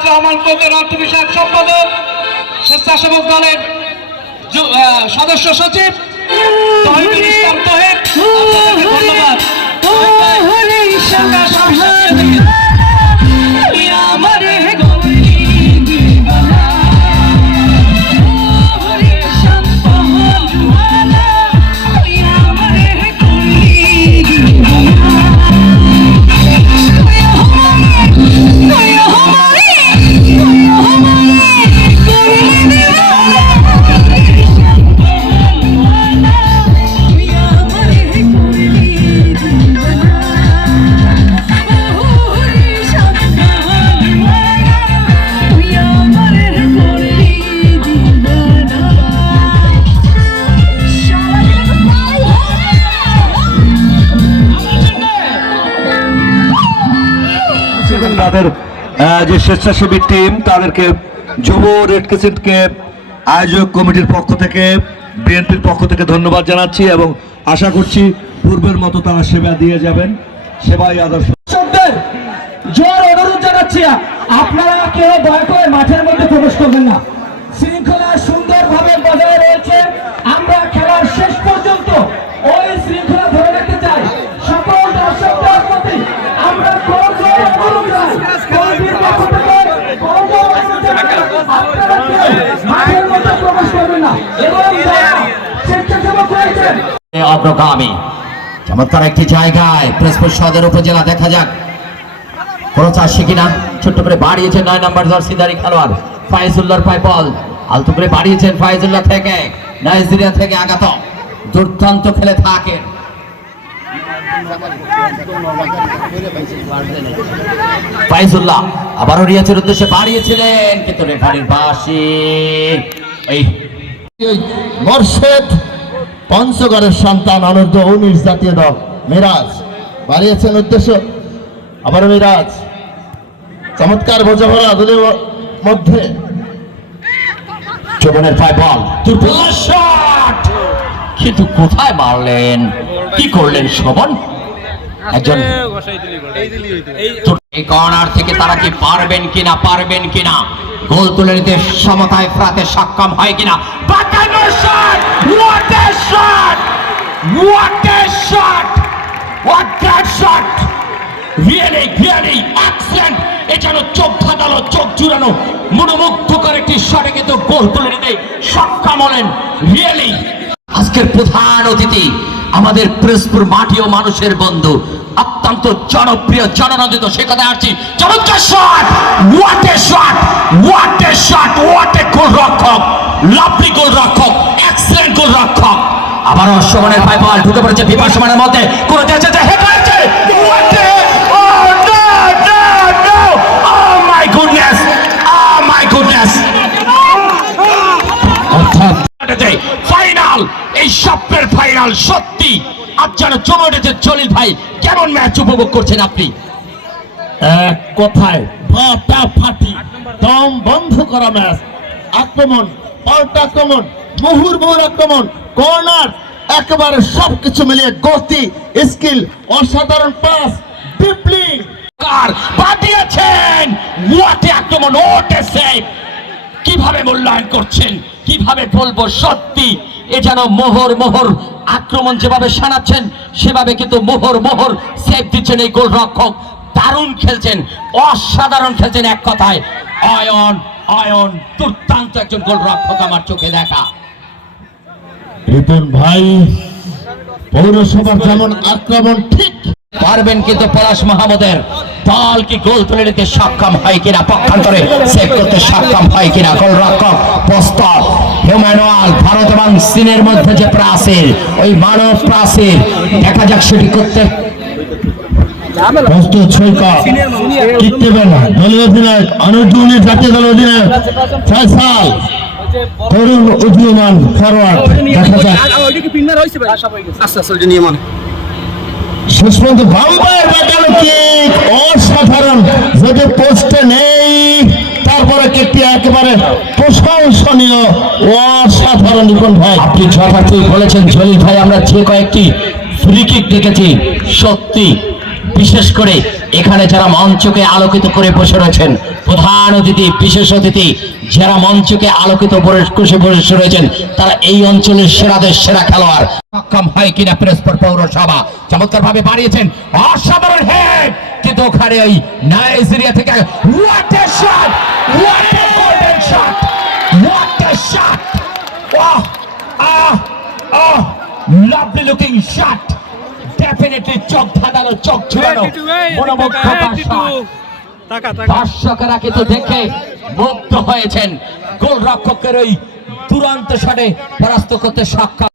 তারেক রহমান কোকের অর্থ বিষয়ক সম্পাদক স্বেচ্ছাসেবক দলের সদস্য সচিব ধন্যবাদ। তাদের যে স্বেচ্ছাসেবী টিম, তাদেরকে যুব রেড ক্রিসেন্টকে আয়োজক কমিটির পক্ষ থেকে, বিএনপির পক্ষ থেকে ধন্যবাদ জানাচ্ছি এবং আশা করছি পূর্বের মতো তারা সেবা দিয়ে যাবেন। সেবাই আদর্শ। জোর অনুরোধ জানাচ্ছি, আপনারা কেউ দয়া করে মাঠের মধ্যে প্রবেশ করবেন না। শৃঙ্খলা সুন্দরভাবে বজায় রয়েছে। আমরা খেলার শেষ পর্যন্ত ওই শৃঙ্খলা ধরে রাখতে চাই সকল দর্শকদের প্রতি আমরা করজোড়ে অনুরোধ জানাই। কমিটির পক্ষ থেকে করজোড়ে অনুরোধ জানাই, আপনারা কেউ মাঠের মধ্যে প্রবেশ করবেন না এবং যারা স্বেচ্ছাসেবক রয়েছেন অগ্রগামী। চমৎকার একটি জায়গায় প্রেসপুর সদর উপজেলা, দেখা যাক। কোন চাষি কিনা ছোট্ট করে বাড়িয়েছেন নয় নম্বর জার্সিদারি খেলোয়াড় ফাইজুল্লাহর পাই বল। আলতু করে বাড়িয়েছেন ফাইজুল্লাহ থেকে, নাইজেরিয়া থেকে আগত। দুর্দান্ত খেলে থাকেন। ফাইজুল্লাহ আবারও রিয়াজের উদ্দেশ্যে বাড়িয়েছিলেন, কিন্তু রেফারির বাসি এই মোর্শেদ পঞ্চগড়ের সন্তান অনূর্ধ্ব উনিশ জাতীয় দল মিরাজ। বাড়িয়েছেন উদ্দেশ্য আবার মিরাজ। চমৎকার বোঝাপড়া দলের মধ্যে। চোবনের পায় বল। শট কিন্তু কোথায় মারলেন? কি করলেন শোভন? একজন এই কর্নার থেকে তারা কি পারবেন কিনা পারবেন কিনা? গোল তুলে নিতে সমতায় ফ্রাতে সক্ষম হয় কিনা? রিয়েলি রিয়েলি অ্যাক্সিডেন্ট এ যেন চোখ ধাঁধালো, চোখ জুড়ানো, মনোমুগ্ধকর একটি শটে কিন্তু গোল তুলে নিতে সক্ষম হলেন। রিয়েলি আজকের প্রধান অতিথি, আমাদের প্রেসপুর মাটি ও মানুষের বন্ধু, অত্যন্ত জনপ্রিয়, জননন্দিত, সে কথা আসছি, চমৎকার shot what a shot what a shot what a goal রক্ষক লাভলি গোল রক্ষক এক্সেলেন্ট গোল রক্ষক বল, ঢুকে পড়েছে বিপার মধ্যে অর্থাৎ এই স্বপ্নের ফাইনাল সত্যি। আজ যেন জমে উঠেছে জলিল ভাই কেমন ম্যাচ উপভোগ করছেন আপনি? এক কথায় ফাটা ফাটি দম বন্ধ করা ম্যাচ আক্রমণ পাল্টা আক্রমণ মুহুর্মুহুর আক্রমণ কর্নার একেবারে সবকিছু মিলিয়ে গতি স্কিল অসাধারণ পাস ডিপলিং কার পাঠিয়েছেন? ওয়াটে আক্রমণ ওটে সেভ কীভাবে মূল্যায়ন করছেন? কীভাবে বলব সত্যি এ যেন মোহর মোহর আক্রমণ যেভাবে শানাচ্ছেন সেভাবে কিন্তু মোহর মোহর সেভ দিচ্ছেন এই গোলরক্ষক। দারুণ খেলছেন অসাধারণ খেলছেন এক কথায়। অয়ন অয়ন দুর্দান্ত একজন গোলরক্ষক আমার চোখে দেখা। রিপন ভাই পৌরসভার যেমন আক্রমণ ঠিক। পারবেন কিন্তু পলাশ মাহমুদের। দল কি গোল তুলে নিতে সক্ষম হয় কিনা পক্ষান্তরে সেভ করতে সক্ষম হয় কিনা গোল রক্ষক পোস্ত। হিউম্যানুয়াল ভারত এবং চীনের মধ্যে যে প্রাচীর ওই মানব প্রাচীর দেখা যাক সেটি করতে প্রস্তুত সৈকত। কিত্তেবেন দলীয় অধিনায়ক অনূর্ধ্ব জাতীয় দল অধিনায়ক ফয়সাল তরুণ উদীয়মান ফরওয়ার্ড দেখা যাক। শেষ পর্যন্ত কিক অসাধারণ। যদি পোস্টে নেই, তারপরে কিকটি একেবারে প্রশংসনীয়। অসাধারণ নিপুণ ভাই। আপনি যথার্থই বলেছেন, জলিল ভাই, আমরা যে কয়েকটি ফ্রি কিক দেখেছি, সত্যি বিশেষ করে এখানে যারা মঞ্চকে আলোকিত করে বসে রয়েছেন, প্রধান অতিথি, বিশেষ অতিথি, যারা মঞ্চকে আলোকিত করে বসে রয়েছেন, তারা এই অঞ্চলের সেরাদের সেরা খেলোয়াড়। সক্ষম হয় কিনা প্রেসপোর্ট পৌরসভা? চমৎকার ভাবে বাড়িয়েছেন অসাধারণ হেড, কিন্তু ওখানে ওই নাইজেরিয়া থেকে লুকিং শট চোখ ছুড়ানো shot। দর্শকেরা কিন্তু দেখে মুগ্ধ হয়েছেন। গোলরক্ষকের ওই দুরন্ত শটে পরাস্ত করতে সক্ষম